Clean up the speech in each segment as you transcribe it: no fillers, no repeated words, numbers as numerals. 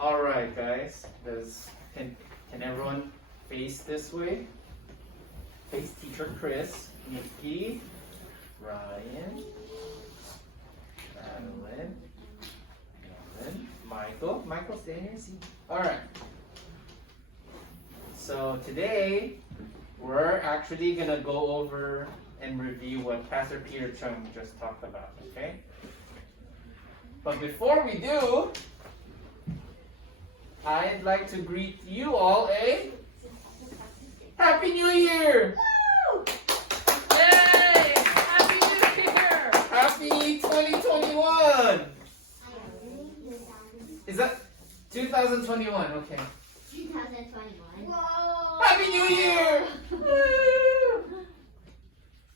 All right, guys. Can everyone face this way? Face teacher Chris, Nikki, Ryan, Madeline, Michael. Michael, stay in your seat. All right. So today we're actually gonna go over and review what Pastor Peter Chung just talked about. Okay. But before we do, I'd like to greet you all a Happy New Year! Woo! Yay! Happy New Year! Happy 2021! Is that 2021? Okay. 2021. Whoa! Happy New Year! Woo!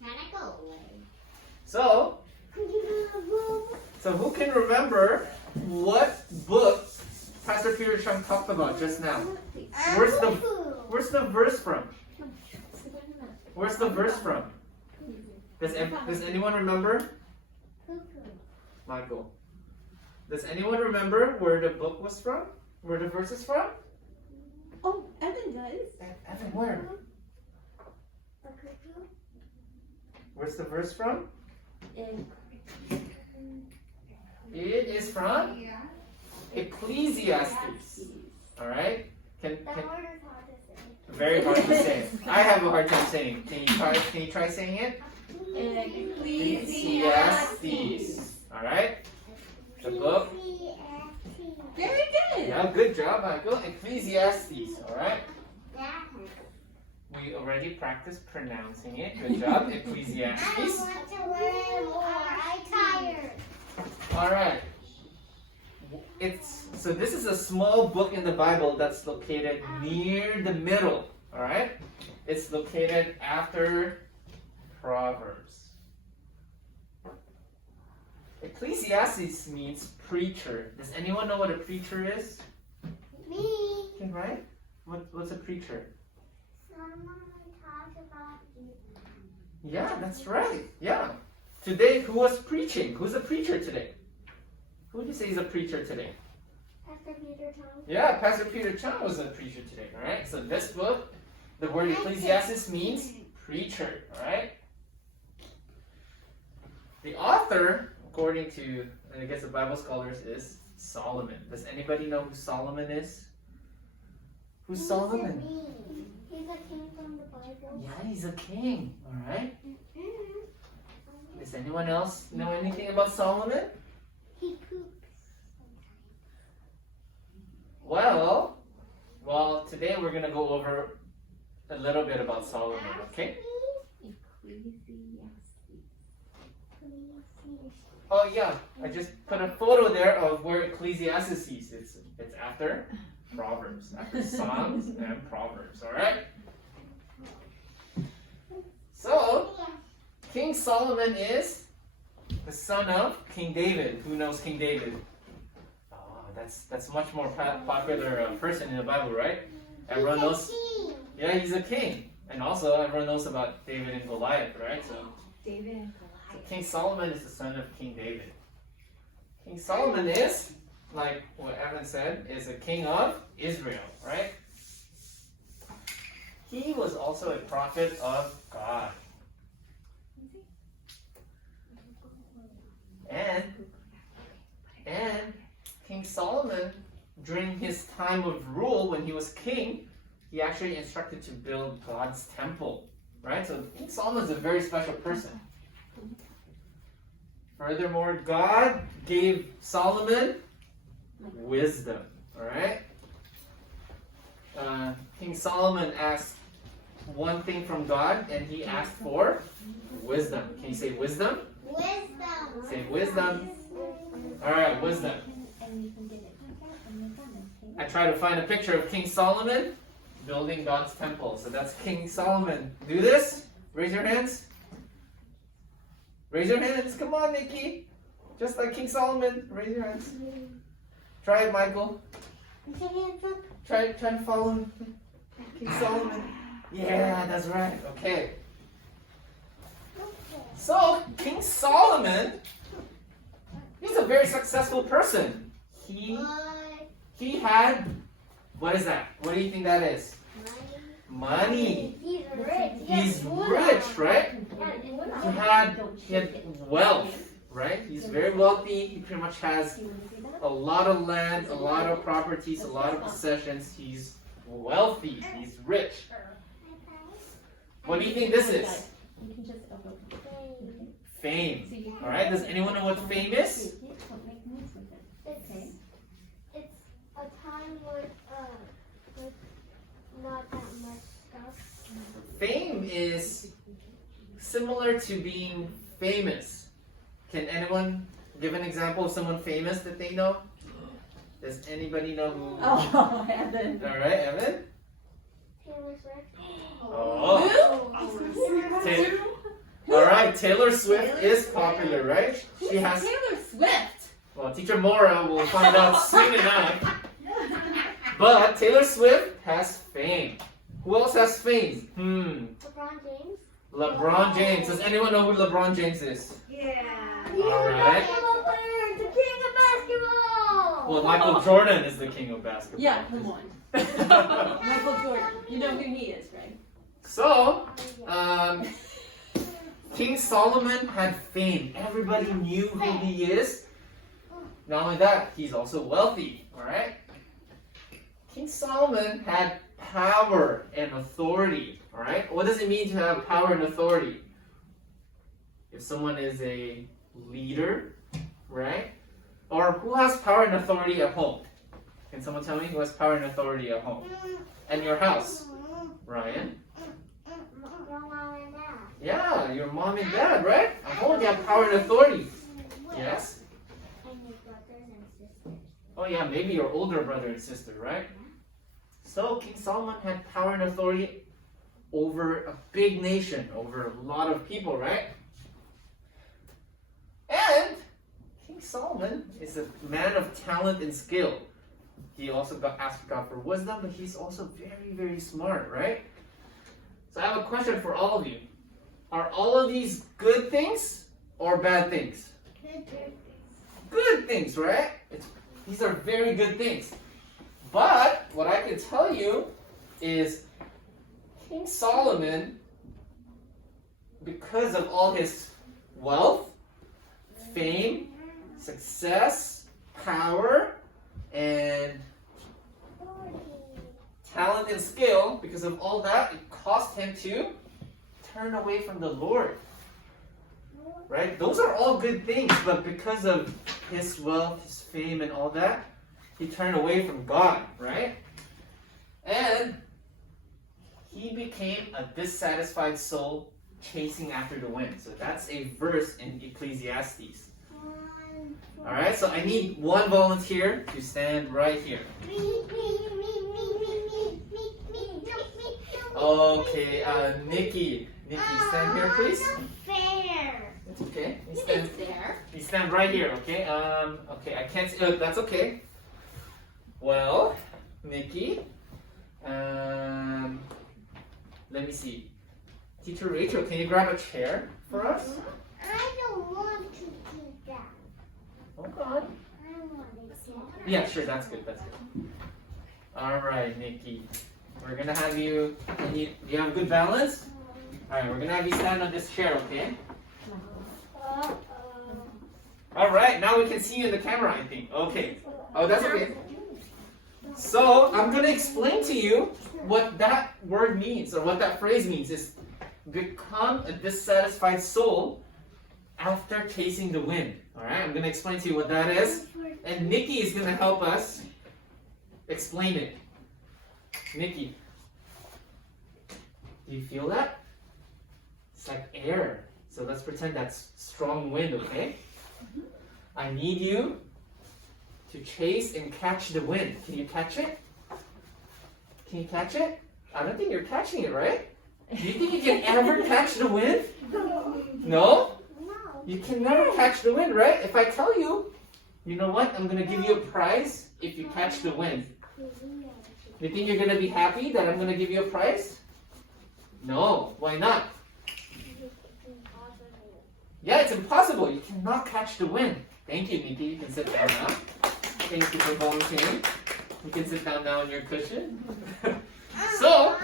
Can I go away? So who can remember what book Pastor Peter Chung talked about just now? Where's the verse from? Where's the verse from? Does anyone remember? Michael. Does anyone remember where the book was from? Where the verse is from? Oh, Evan does. Evan, where? Where's the verse from? It is from Ecclesiastes. Alright? Very hard to say. I have a hard time saying. Can you try saying it? Ecclesiastes. Alright? The book. Very good. Yeah, good job, Michael. Ecclesiastes. Alright? We already practiced pronouncing it. Good job. Ecclesiastes. I'm tired. Alright. So this is a small book in the Bible that's located near the middle. Alright? It's located after Proverbs. Ecclesiastes means preacher. Does anyone know what a preacher is? Me. Okay, right? What's a preacher? Someone talk about you. Yeah, that's right. Yeah. Today, who was preaching? Who's a preacher today? Who would you say is a preacher today? Pastor Peter Tom. Yeah, Pastor Peter Chung was a preacher today, alright? So this book, the word Ecclesiastes means preacher, alright? The author, according to, I guess the Bible scholars, is Solomon. Does anybody know who Solomon is? Who's Solomon? He's a king from the Bible. Yeah, he's a king, alright? Does anyone else know anything about Solomon? He poops. Well, today we're going to go over a little bit about Solomon, okay? Oh yeah, I just put a photo there of where Ecclesiastes is. It's after Proverbs, after Psalms and Proverbs, alright? So, King Solomon is the son of King David. Who knows King David? That's much more popular person in the Bible, right? Everyone knows. Yeah, he's a king, and also everyone knows about David and Goliath, right? So David and so King Solomon is the son of King David. King Solomon is, like what Evan said, is a king of Israel, right? He was also a prophet of God, and King Solomon, during his time of rule, when he was king, he actually instructed to build God's temple, right? So King Solomon is a very special person. Furthermore, God gave Solomon wisdom, all right? King Solomon asked one thing from God, and he asked for wisdom. Can you say wisdom? Wisdom. Say wisdom. All right, wisdom. I try to find a picture of King Solomon building God's temple. So that's King Solomon. Do this. Raise your hands. Raise your hands. Come on, Nikki. Just like King Solomon. Raise your hands. Try it, Michael. Try to follow King Solomon. Yeah, that's right. Okay. So, King Solomon, he's a very successful person. He He had, what is that? What do you think that is? Money. He's rich. He's rich, right? He had wealth, right? He's very wealthy. He pretty much has a lot of land, a lot of properties, a lot of possessions. He's wealthy. He's rich. What do you think this is? Fame. All right. Does anyone know what fame is? It's a time with not that much stuff. Fame is similar to being famous. Can anyone give an example of someone famous that they know? Does anybody know who? Oh, Evan. All right, Evan. Taylor Swift. Oh. All right, Taylor Swift is popular, right? She has. Taylor Swift. Well, Teacher Mora will find out soon enough. But Taylor Swift has fame. Who else has fame? LeBron James. LeBron James. Does anyone know who LeBron James is? Yeah. All right. The king of basketball. Well, Michael Jordan is the king of basketball. Yeah, come on. Michael Jordan. You know who he is, right? So, King Solomon had fame. Everybody knew who he is. Not only that, he's also wealthy. All right. King Solomon had power and authority. All right. What does it mean to have power and authority? If someone is a leader, right? Or who has power and authority at home? Can someone tell me who has power and authority at home? And your house? Ryan? Yeah, your mom and dad, right? At home you have power and authority. Yes? And your brothers and sisters. Oh yeah, maybe your older brother and sister, right? So King Solomon had power and authority over a big nation, over a lot of people, right? And King Solomon is a man of talent and skill. He also asked God for wisdom, but he's also very, very smart, right? So I have a question for all of you. Are all of these good things or bad things? Good things, right? These are very good things. But what I can tell you is King Solomon, because of all his wealth, fame, success, power, and talent and skill, because of all that, it caused him to turn away from the Lord. Right? Those are all good things, but because of his wealth, his fame, and all that, he turned away from God, right? And he became a dissatisfied soul chasing after the wind. So that's a verse in Ecclesiastes. Alright, so I need one volunteer to stand right here. Okay, Nikki, stand here, please. Fair. It's okay. There. You stand right here, okay? Okay, I can't see. That's okay. Well, Nikki, let me see. Teacher Rachel, can you grab a chair for us? I don't want to do that. Hold on. I want to do that. Yeah, sure. That's good. That's good. All right, Nikki. We're gonna have you. Do you have good balance? All right, we're gonna have you stand on this chair, okay? All right. Now we can see you in the camera, I think. Okay. Oh, that's okay. So I'm gonna explain to you what that word means, or what that phrase means. Is become a dissatisfied soul after chasing the wind. All right. I'm gonna explain to you what that is, and Nikki is gonna help us explain it. Nikki, do you feel that? It's like air. So let's pretend that's strong wind, okay? I need you to chase and catch the wind. Can you catch it? Can you catch it? I don't think you're catching it, right? Do you think you can ever catch the wind? No? No. You can never catch the wind, right? If I tell you, you know what? I'm going to give you a prize if you catch the wind. You think you're going to be happy that I'm going to give you a prize? No. Why not? Yeah, it's impossible. You cannot catch the wind. Thank you, Nikki. You can sit down now. Thank you for volunteering. You can sit down now on your cushion. So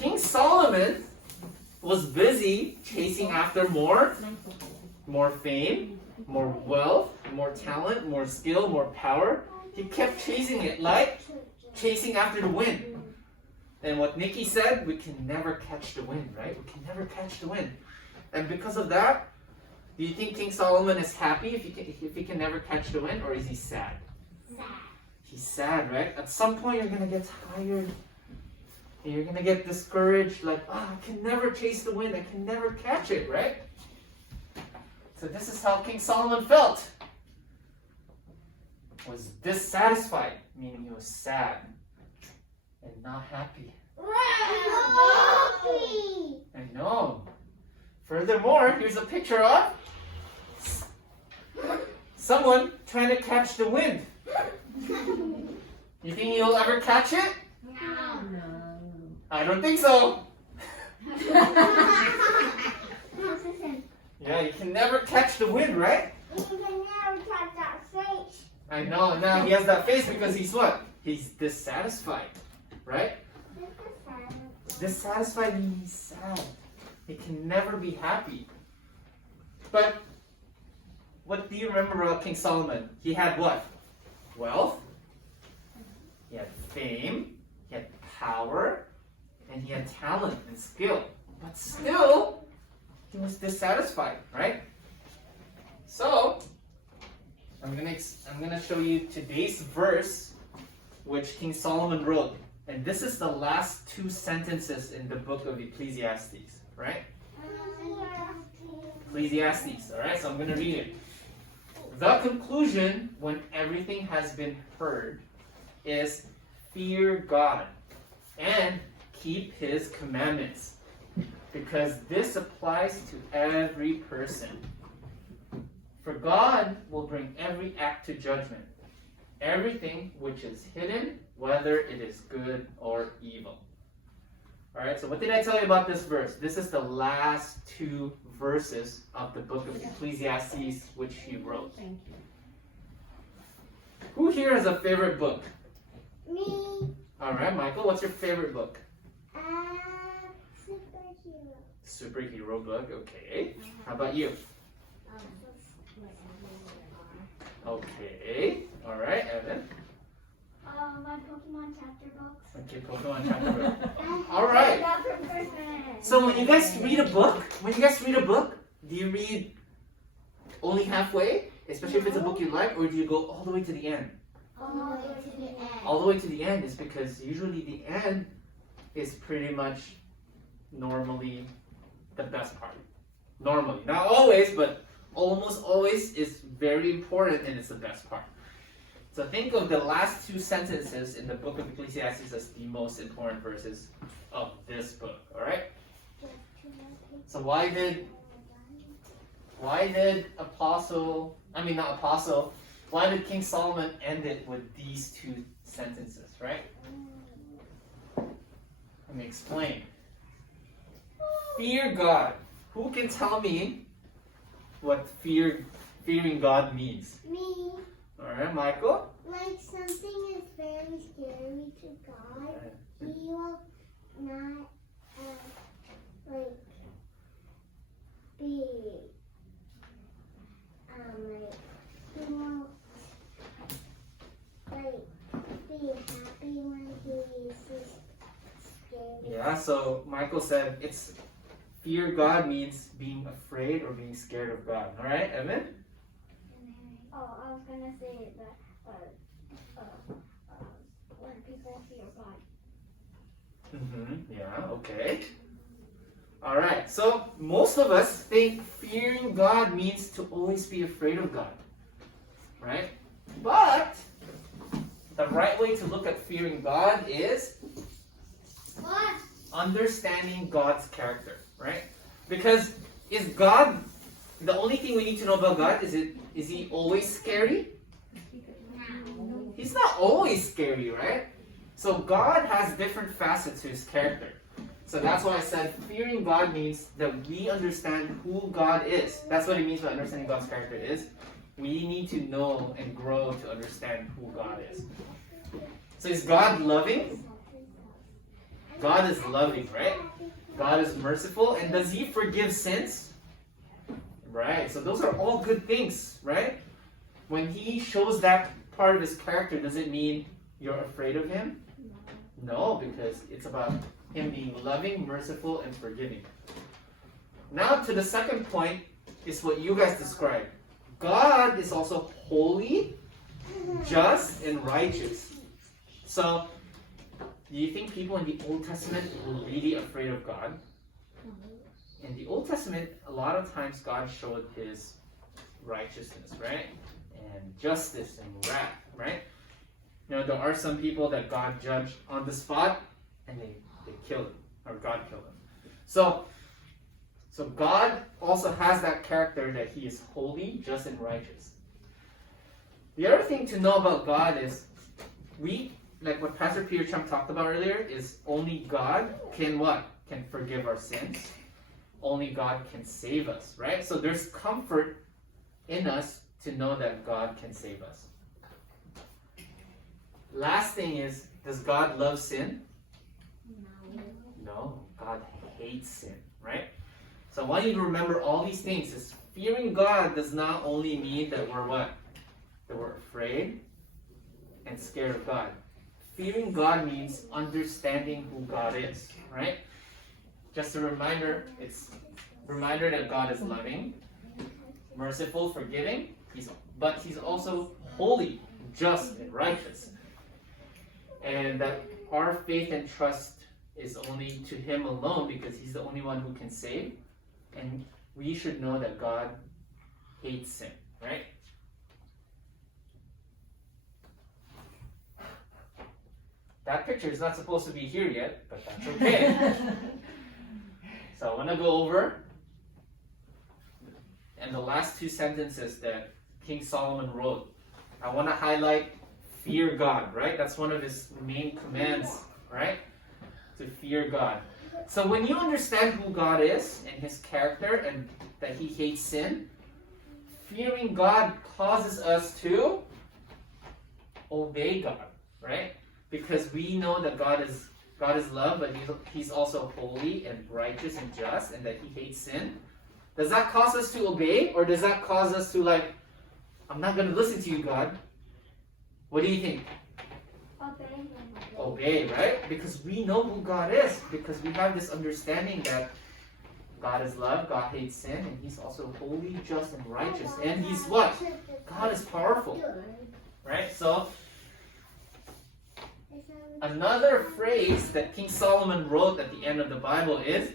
King Solomon was busy chasing after more fame, more wealth, more talent, more skill, more power. He kept chasing it like chasing after the wind. And what Nikki said, we can never catch the wind, right? We can never catch the wind. And because of that, do you think King Solomon is happy if he can never catch the wind, or is he sad? Sad. He's sad, right? At some point you're going to get tired. You're going to get discouraged, like, I can never chase the wind. I can never catch it, right? So this is how King Solomon felt. Was dissatisfied, meaning he was sad and not happy. I know. Furthermore, here's a picture of someone trying to catch the wind. You think you'll ever catch it? No. I don't think so. Yeah, you can never catch the wind, right? You can never touch that face. I know. Now he has that face because he's what? He's dissatisfied, right? Dissatisfied means he's sad. He can never be happy. But what do you remember about King Solomon? He had what? Wealth. He had fame. He had power. And he had talent and skill. But still, he was dissatisfied, right? So, I'm gonna show you today's verse which King Solomon wrote. And this is the last two sentences in the book of Ecclesiastes, right? Ecclesiastes, alright? So I'm going to read it. The conclusion, when everything has been heard, is fear God and keep His commandments, because this applies to every person. For God will bring every act to judgment, everything which is hidden, whether it is good or evil. Alright, so what did I tell you about this verse? This is the last two verses of the book of Ecclesiastes which he wrote. Thank you. Who here has a favorite book? Me. Alright, Michael, what's your favorite book? Superhero. Superhero book, okay. How about you? Okay. Alright, Evan. My Pokemon chapter books. Okay, Pokemon chapter book. I Alright. got for Christmas. So when you guys read a book, do you read only halfway? Especially if it's a book you like, or do you go all the way to the end? All the way to the end. All the way to the end is because usually the end is pretty much normally the best part. Normally. Not always, but almost always is very important and it's the best part. So think of the last two sentences in the book of Ecclesiastes as the most important verses of this book, alright? So why did King Solomon end it with these two sentences, right? Let me explain. Fear God. Who can tell me what fearing God means? Me. Alright, Michael? Like something is very scary to God, He will not like be He won't be happy when He is scared. Yeah, so Michael said it's fear God means being afraid or being scared of God. Alright, Evan? Oh, I was gonna say that when people fear God. Yeah, okay. Alright, so most of us think fearing God means to always be afraid of God. Right? But the right way to look at fearing God is What? understanding God's character, right? Because is God the only thing we need to know about God? Is He always scary? He's not always scary, right? So God has different facets to His character. So that's why I said fearing God means that we understand who God is. That's what it means by understanding God's character is we need to know and grow to understand who God is. So is God loving? God is loving, right? God is merciful. And does He forgive sins? Right. So those are all good things, right? When He shows that part of His character, does it mean you're afraid of Him? No, because it's about Him being loving, merciful, and forgiving. Now to the second point is what you guys described. God is also holy, just, and righteous. So, do you think people in the Old Testament were really afraid of God? In the Old Testament, a lot of times God showed His righteousness, right? And justice and wrath, right? You know, there are some people that God judged on the spot and they killed him, or God killed him. So God also has that character that He is holy, just, and righteous. The other thing to know about God is like what Pastor Peter Trump talked about earlier, is only God can what? Can forgive our sins. Only God can save us, right? So there's comfort in us to know that God can save us. Last thing is, does God love sin? No, God hates sin, right? So I want you to remember all these things. Is fearing God does not only mean that we're what? That we're afraid and scared of God. Fearing God means understanding who God is, right? Just a reminder, it's a reminder that God is loving, merciful, forgiving, but He's also holy, just, and righteous. And that our faith and trust is only to Him alone because He's the only one who can save. And we should know that God hates sin, right? That picture is not supposed to be here yet, but that's okay. So I want to go over, and the last two sentences that King Solomon wrote. I want to highlight fear God, right? That's one of his main commands, right? To fear God. So when you understand who God is and His character and that He hates sin, fearing God causes us to obey God, right? Because we know that God is love, but He's also holy and righteous and just, and that He hates sin. Does that cause us to obey, or does that cause us to I'm not going to listen to you, God? What do you think? Obey, right? Because we know who God is. Because we have this understanding that God is love, God hates sin, and He's also holy, just, and righteous. And He's what? God is powerful. Right? So, another phrase that King Solomon wrote at the end of the Bible is,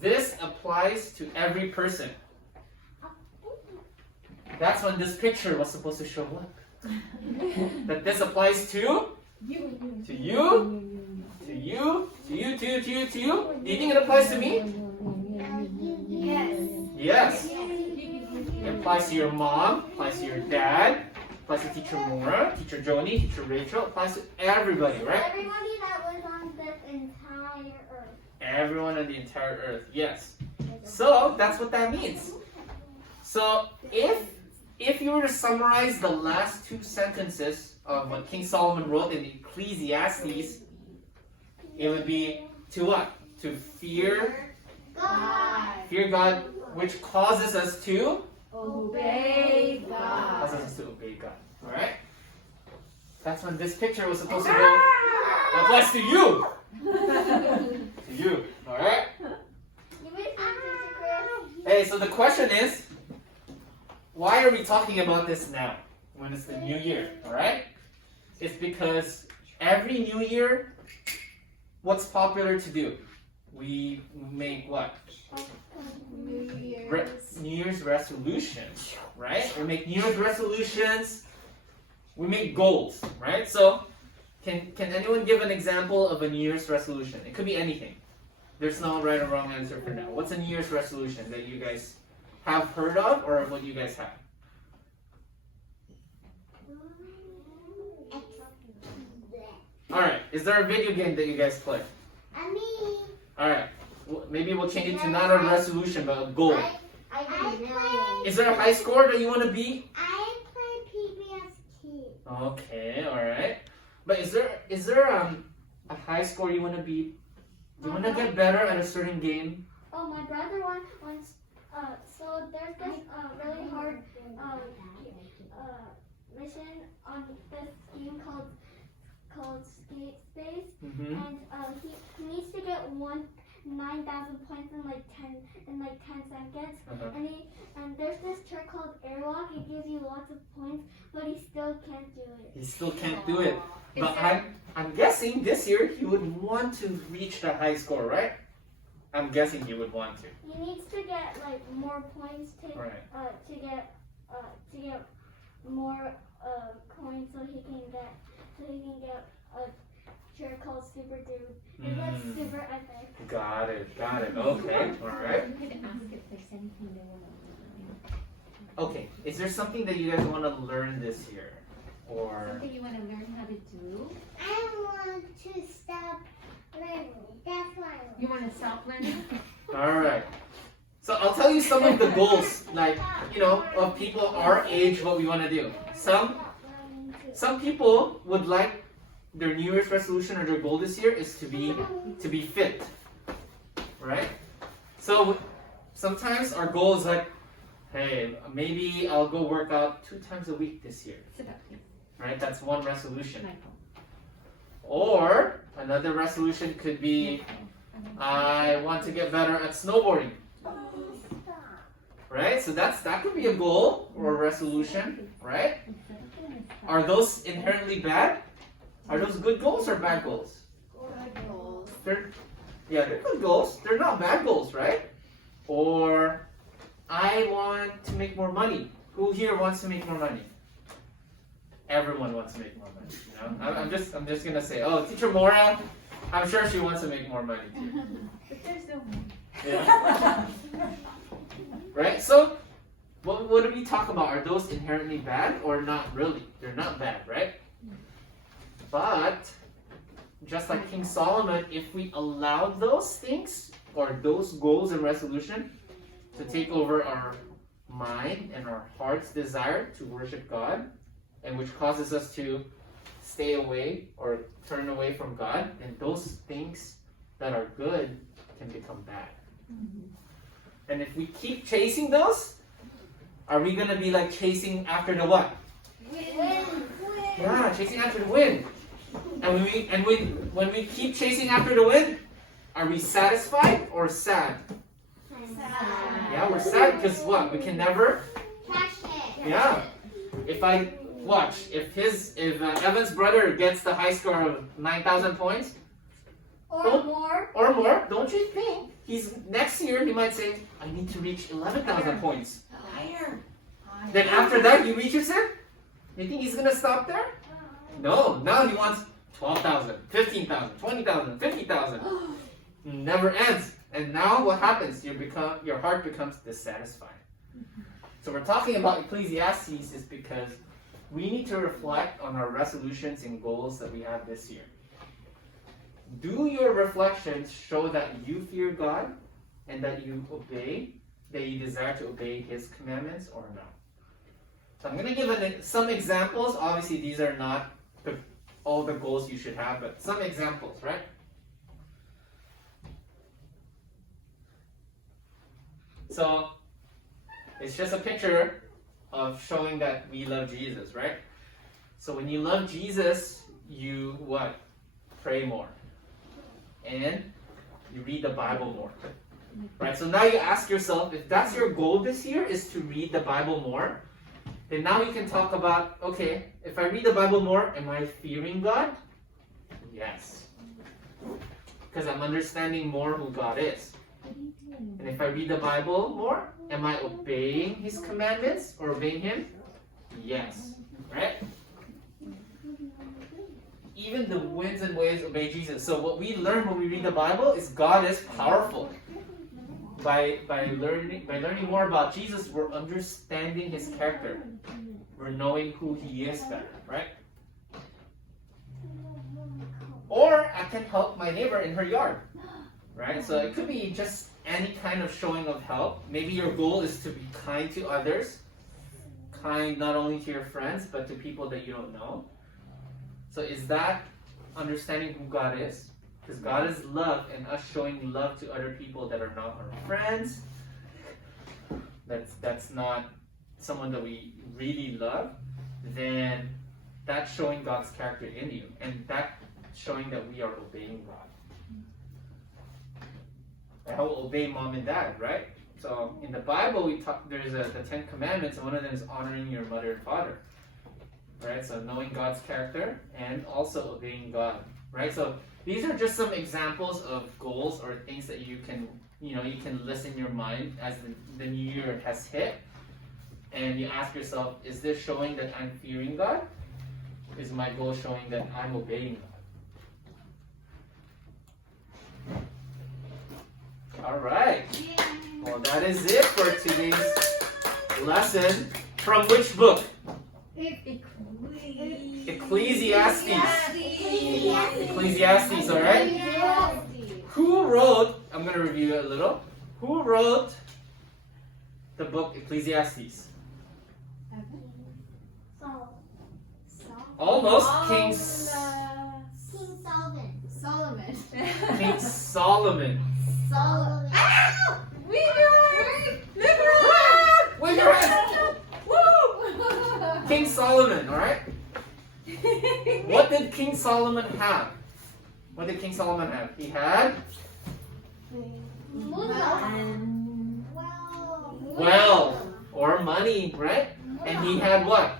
this applies to every person. That's when this picture was supposed to show up. That this applies to you. Do you think it applies to me? Yes. It applies to your mom, applies to your dad, applies to Teacher Mora, Teacher Joni, Teacher Rachel, applies to everybody, right? Everybody that was on the entire earth. Everyone on the entire earth, yes. So that's what that means. So if you were to summarize the last two sentences of what King Solomon wrote in Ecclesiastes, it would be to what? To fear God. Fear God, which causes us to Obey God. causes us to obey God. Alright? That's when this picture was supposed to go. That applies to you! To you. Alright? Hey, so the question is, why are we talking about this now, when it's the new year, alright? It's because every new year, what's popular to do? We make what? New Year's resolutions, right? We make New Year's resolutions, we make goals, right? So, can anyone give an example of a New Year's resolution? It could be anything. There's no right or wrong answer for now. What's a New Year's resolution that you guys have heard of, or what you guys have? Alright, is there a video game that you guys play? Alright, maybe we'll change it to not a resolution, but a goal. Is there a high score that you want to be? Okay, all right. But is there a high score you want to be? Do you want to get better at a certain game? Oh, my brother wants. So there's this really hard mission on this game called Skate Space, Mm-hmm. and he needs to get 9,000 points in like 10 seconds. Uh-huh. And there's this trick called airwalk. It gives you lots of points, but he still can't do it. He still can't do it. Is But there- I'm guessing this year he would want to reach the high score, right? I'm guessing he would want to. He needs to get like more points Right. to get more coins so he can get a trick called Super Dude. It's like Mm. super epic. Got it. Okay, all right. You can ask if there's anything they want to learn. Okay, is there something that you guys want to learn this year? Or Something you want to learn how to do? I want to stop learning. That's why. You want to stop learning? all right. So I'll tell you some of the goals, like, of people our age, what we want to do. Some people would like their New Year's resolution or their goal this year is to be fit, right? So sometimes our goal is like, hey, maybe I'll go work out 2 times a week this year, Sit up, please. right? That's one resolution. Michael. Or another resolution could be, I want to get better at snowboarding, right? So that could be a goal or a resolution, right? Are those inherently bad? Are those good goals or bad goals? They're good goals. They're not bad goals, right? Or I want to make more money. Who here wants to make more money? Everyone wants to make more money. I'm just gonna say, oh, Teacher Mora, I'm sure she wants to make more money too. But there's no one. Yeah. Right? So what do we talk about? Are those inherently bad or not really? They're not bad, right? But just like King Solomon, if we allowed those things or those goals and resolution to take over our mind and our heart's desire to worship God, and which causes us to stay away or turn away from God, and those things that are good can become bad. And if we keep chasing those, are we gonna be like chasing after the what? Yeah, chasing after the wind. And when we keep chasing after the wind, are we satisfied or sad? Yeah, we're sad because what? We can never. Yeah. If Evan's brother gets the high score of 9,000 points Or more. or more, don't you think next year he might say, I need to reach 11,000 points. Higher. Then after that he reaches it? You think he's gonna stop there? No, now he wants 12,000, 15,000, 20,000, 50,000. Never ends. And now what happens? Your heart becomes dissatisfied. So we're talking about Ecclesiastes is because we need to reflect on our resolutions and goals that we have this year. Do your reflections show that you fear God and that you desire to obey His commandments or no? So I'm going to give some examples. Obviously, these are not all the goals you should have, but some examples, right? So it's just a picture of showing that we love Jesus, right? So when you love Jesus, you what? Pray more. And you read the Bible more. Right? So now you ask yourself, if that's your goal this year is to read the Bible more, then now you can talk about, okay, if I read the Bible more, am I fearing God? Yes. Because I'm understanding more who God is. And if I read the Bible more, am I obeying His commandments or obeying Him? Yes. Right? Even the winds and waves obey Jesus. So what we learn when we read the Bible is God is powerful. By learning more about Jesus, we're understanding His character. We're knowing who He is better, right? Or I can help my neighbor in her yard, right? So it could be just any kind of showing of help. Maybe your goal is to be kind to others, kind not only to your friends, but to people that you don't know. So is that understanding who God is? Because God is love, and us showing love to other people that are not our friends, that's not someone that we really love, then that's showing God's character in you, and that showing that we are obeying God. I will obey mom and dad, right? So in the Bible, there's the 10 Commandments, and one of them is honoring your mother and father, right? So knowing God's character and also obeying God, right? So these are just some examples of goals or things that you can list in your mind as the new year has hit, and you ask yourself, is this showing that I'm fearing God? Is my goal showing that I'm obeying God? All right. Well, that is it for today's lesson. From which book? Ecclesiastes. Ecclesiastes, all right? Who wrote, I'm going to review it a little. Who wrote the book Ecclesiastes? Almost. King Solomon. King Solomon. Solomon. Wave your hands. King Solomon, all right? What did King Solomon have? What did King Solomon have? He had wealth or money, right? And he had what?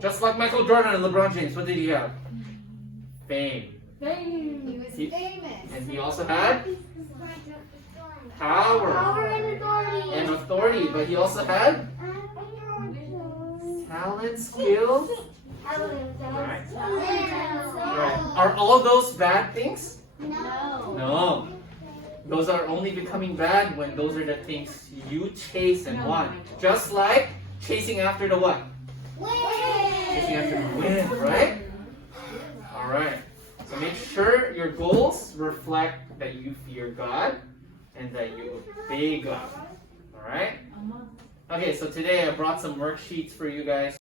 Just like Michael Jordan and LeBron James, what did he have? Fame. He was famous. And he also had power and authority, but he also had talent, skill. Right. Are all those bad things? No. No. Those are only becoming bad when those are the things you chase and want. Just like chasing after the what? Chasing after the wind, right? Alright. So make sure your goals reflect that you fear God and that you obey God. Alright? Okay, so today I brought some worksheets for you guys.